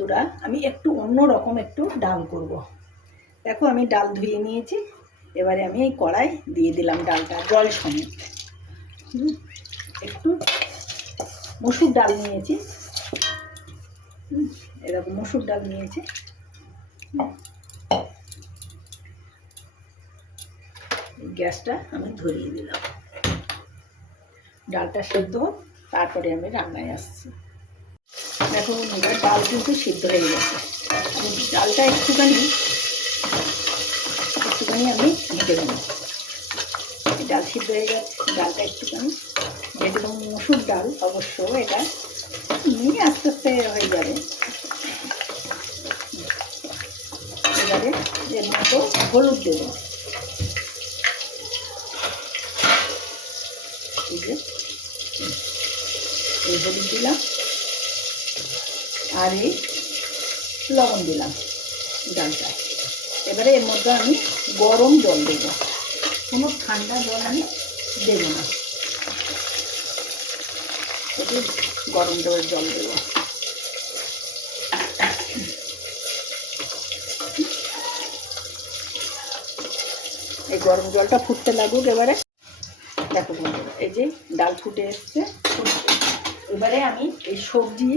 বন্ধুরা, আমি একটু অন্য রকম একটু ডাল করব। দেখো আমি ডাল ধুয়ে নিয়েছি, এবারে আমি এই কড়াই দিয়ে দিলাম ডালটা জল সমেত। একটু মসুর ডাল নিয়েছি, এরকম মসুর ডাল নিয়েছি। গ্যাসটা আমি ধরিয়ে দিলাম, ডালটা সেদ্ধ তারপরে আমি রান্নায় আসছি। দেখো বন্ধুরা, ডাল কিন্তু সিদ্ধ হয়ে গেছে। আমি ডালটা একটুখানি আমি ভেজে দেবো। ডাল সিদ্ধ হয়ে গেছে, ডালটা একটুখানি ভেজে দেবো। মসুর ডাল অবশ্য এটা আস্তে আস্তে হয়ে যাবে। এবারে এর মতো হলুদ দেবো, এই হলুদ দিলাম আর এই লবণ দিলাম ডালটা। এবারে এর মধ্যে আমি গরম জল দেবো, কোনো ঠান্ডা জল আমি দেবো না, একটু গরম জল দেবো। এই গরম জলটা ফুটতে লাগুক। এবারে দেখো বন্ধুরা, এই যে ডাল ফুটে এসছে। এবারে আমি এই সবজি,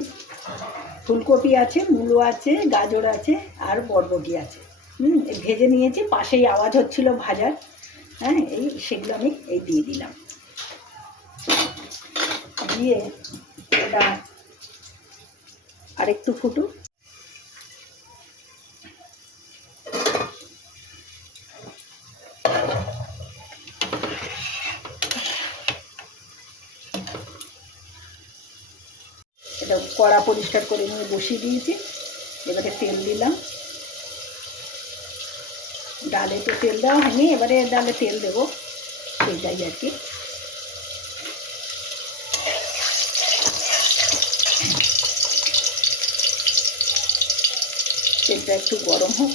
ফুলকপি আছে, মূলো আছে, গাজর আছে আর বরবটি আছে, ভেজে নিয়েছি। পাশেই আওয়াজ হচ্ছিল ভাজার, হ্যাঁ, এই সেগুলো আমি এই দিয়ে দিলাম। দিয়ে এটা আরেকটু ফুটুক। এটা কড়া পরিষ্কার করে নিয়ে বসিয়ে দিয়েছি। এবারে তেল দিলাম, ডালে তো তেল দেওয়া হয়নি, এবারে ডালে তেল দেবো, সেটাই আর কি। তেলটা একটু গরম হোক।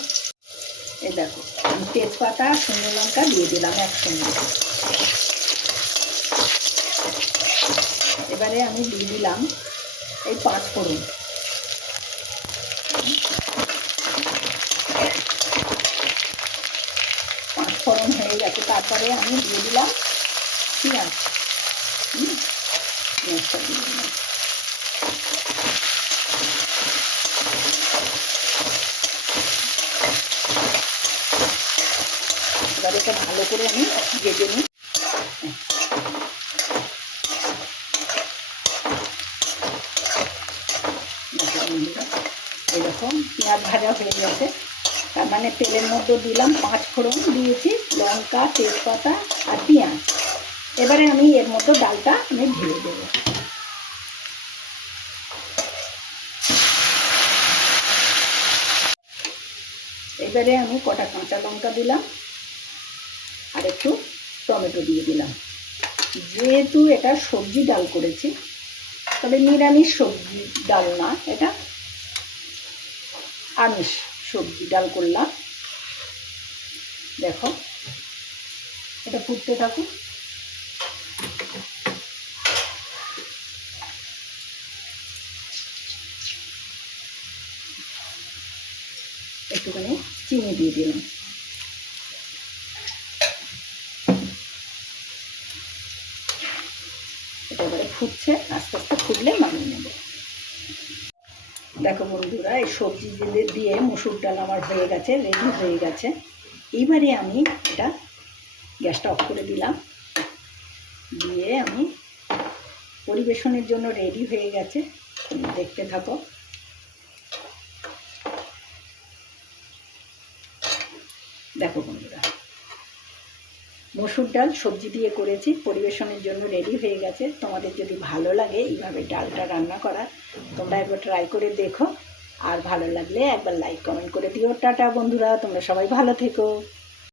এই দেখো আমি তেজপাতা শুকনো লঙ্কা দিয়ে দিলাম একসঙ্গে। এবারে আমি দিয়ে দিলাম এই 5 ফোড়ন। 5 ফোড়ন হয়ে গেছে, তারপরে আমি দিয়ে দিলাম পেঁয়াজ। পেঁয়াজটা দিয়ে দিলাম। এবার এটা ভালো করে আমি ভেজে নিই। এরকম পেঁয়াজ ভাজা হয়ে গেছে, তার মানে তেলের মধ্যে দিলাম 5 ফোড়ন দিয়েছি, লঙ্কা, তেজপাতা আর পেঁয়াজ। এবারে আমি এর মধ্যে ডালটা আমি ঢেলে দেবো। এবারে আমি কটা কাঁচা লঙ্কা দিলাম আর একটু টমেটো দিয়ে দিলাম। যেহেতু এটা সবজি ডাল করেছি, তবে নিরামিষ সবজি ডাল না, এটা আমিষ সবজি ডাল করলাম। দেখো এটা ফুটতে থাকুক। একটুখানি চিনি দিয়ে দিলাম। এটা এবারে ফুটছে, আস্তে আস্তে ফুটলে নামিয়ে নেব। দেখো বন্ধুরা, এই সবজি দিয়ে মসুর ডাল আমার হয়ে গেছে, রেডি হয়ে গেছে। এইবারে আমি এটা গ্যাসটা অফ করে দিলাম, দিয়ে আমি পরিবেশনের জন্য রেডি হয়ে গেছে। দেখতে থাকো। দেখো বন্ধুরা, মসুর ডাল সবজি দিয়ে করেছি, পরিবেশনের জন্য রেডি হয়ে গেছে। তোমাদের যদি ভালো লাগে এইভাবে ডালটা রান্না করা, তোমরা একবার ট্রাই করে দেখো। আর ভালো লাগলে একবার লাইক কমেন্ট করে দিও। টাটা বন্ধুরা, তোমরা সবাই ভালো থেকো।